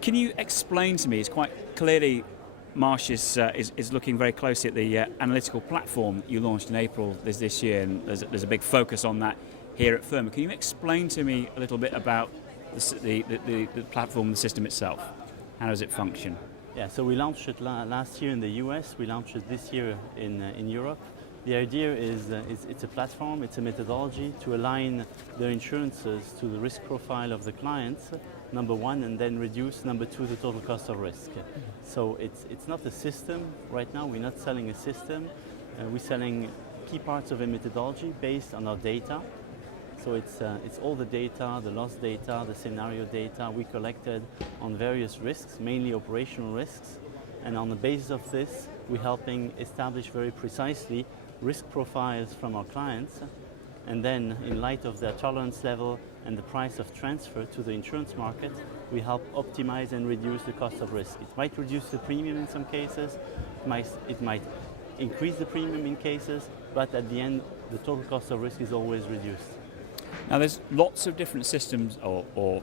Can you explain to me, it's quite clearly Marsh is looking very closely at the analytical platform you launched in April this year, and there's a big focus on that here at Ferma. Can you explain to me a little bit about the platform, the system itself? How does it function? Yeah, so we launched it last year in the US, we launched it this year in Europe. The idea is it's a platform, it's a methodology to align their insurances to the risk profile of the clients, number one, and then reduce, number two, the total cost of risk. So it's not a system right now, we're not selling a system, we're selling key parts of a methodology based on our data. So it's all the data, the loss data, the scenario data we collected on various risks, mainly operational risks, and on the basis of this, we're helping establish very precisely risk profiles from our clients, and then in light of their tolerance level and the price of transfer to the insurance market, we help optimize and reduce the cost of risk. It might reduce the premium in some cases, it might increase the premium in cases, but at the end, the total cost of risk is always reduced. Now there's lots of different systems or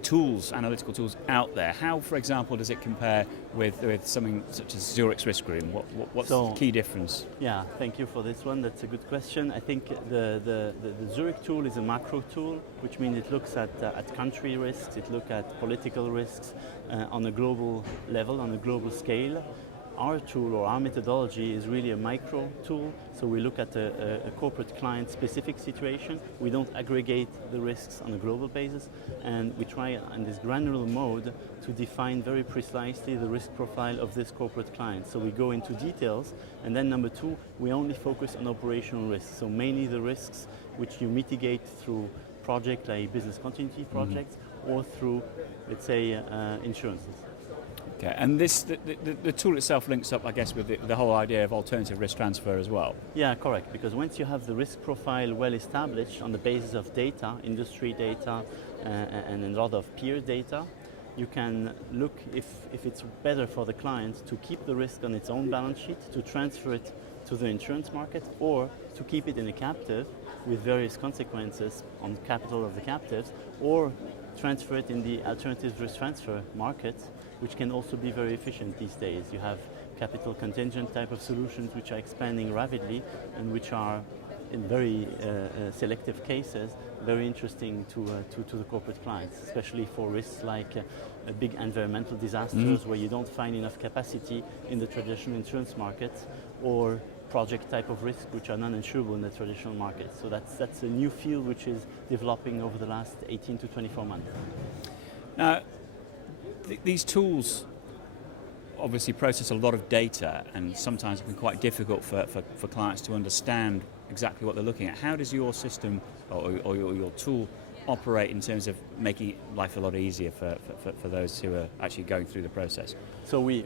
tools, analytical tools out there. How, for example, does it compare with something such as StrategicRISK? What's the key difference? Yeah, thank you for this one. That's a good question. I think the Zurich tool is a macro tool, which means it looks at country risks, it looks at political risks on a global level, on a global scale. Our tool or our methodology is really a micro tool, so we look at a corporate client specific situation. We don't aggregate the risks on a global basis, and we try in this granular mode to define very precisely the risk profile of this corporate client. So we go into details, and then number two, we only focus on operational risks, so mainly the risks which you mitigate through projects like business continuity projects or through, let's say, insurances. Okay, and the tool itself links up, I guess, with the whole idea of alternative risk transfer as well. Yeah, correct, because once you have the risk profile well established on the basis of data, industry data, and a lot of peer data, you can look if it's better for the client to keep the risk on its own balance sheet, to transfer it to the insurance market, or to keep it in a captive with various consequences on capital of the captives, or transfer it in the alternative risk transfer market, which can also be very efficient these days. You have capital contingent type of solutions which are expanding rapidly and which are, in very selective cases, very interesting to the corporate clients, especially for risks like big environmental disasters where you don't find enough capacity in the traditional insurance market, or project type of risk which are non-insurable in the traditional market. So that's a new field which is developing over the last 18 to 24 months. Now, these tools obviously process a lot of data, and sometimes it can be quite difficult for clients to understand exactly what they're looking at. How does your system or your tool operate in terms of making life a lot easier for those who are actually going through the process? So we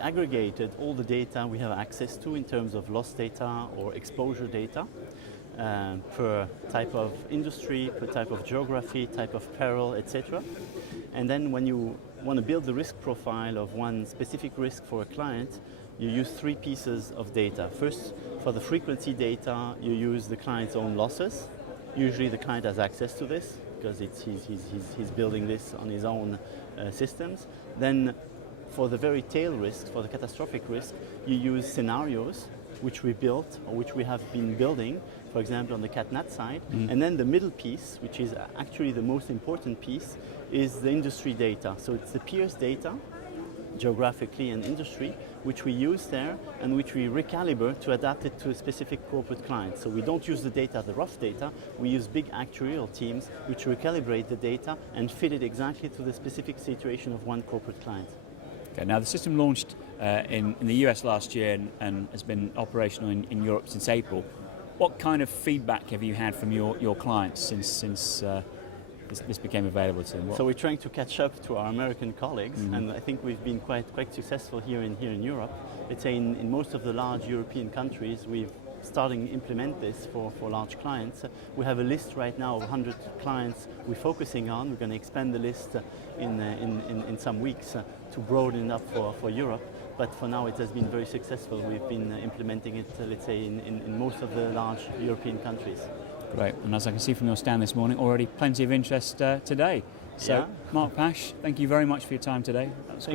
aggregated all the data we have access to in terms of loss data or exposure data per type of industry, per type of geography, type of peril, etc. And then when you want to build the risk profile of one specific risk for a client, you use three pieces of data. First, for the frequency data, you use the client's own losses. Usually the client has access to this because he's building this on his own systems. Then for the very tail risk, for the catastrophic risk, you use scenarios which we built or which we have been building, for example on the cat-nat side. And then the middle piece, which is actually the most important piece, is the industry data. So it's the peers data, geographically and industry, which we use there and which we recalibrate to adapt it to a specific corporate client. So we don't use the data, the rough data, we use big actuarial teams which recalibrate the data and fit it exactly to the specific situation of one corporate client. Okay, now the system launched in the US last year and has been operational in Europe since April. What kind of feedback have you had from your clients since this became available to them? So we're trying to catch up to our American colleagues, and I think we've been quite successful here in Europe. Let's say in most of the large European countries, we've starting to implement this for large clients. We have a list right now of 100 clients we're focusing on. We're going to expand the list in some weeks to broaden it up for Europe. But for now, it has been very successful. We've been implementing it, let's say, in most of the large European countries. Great, and as I can see from your stand this morning, already plenty of interest today. So, Yeah. Marc Paasch, thank you very much for your time today. That was great.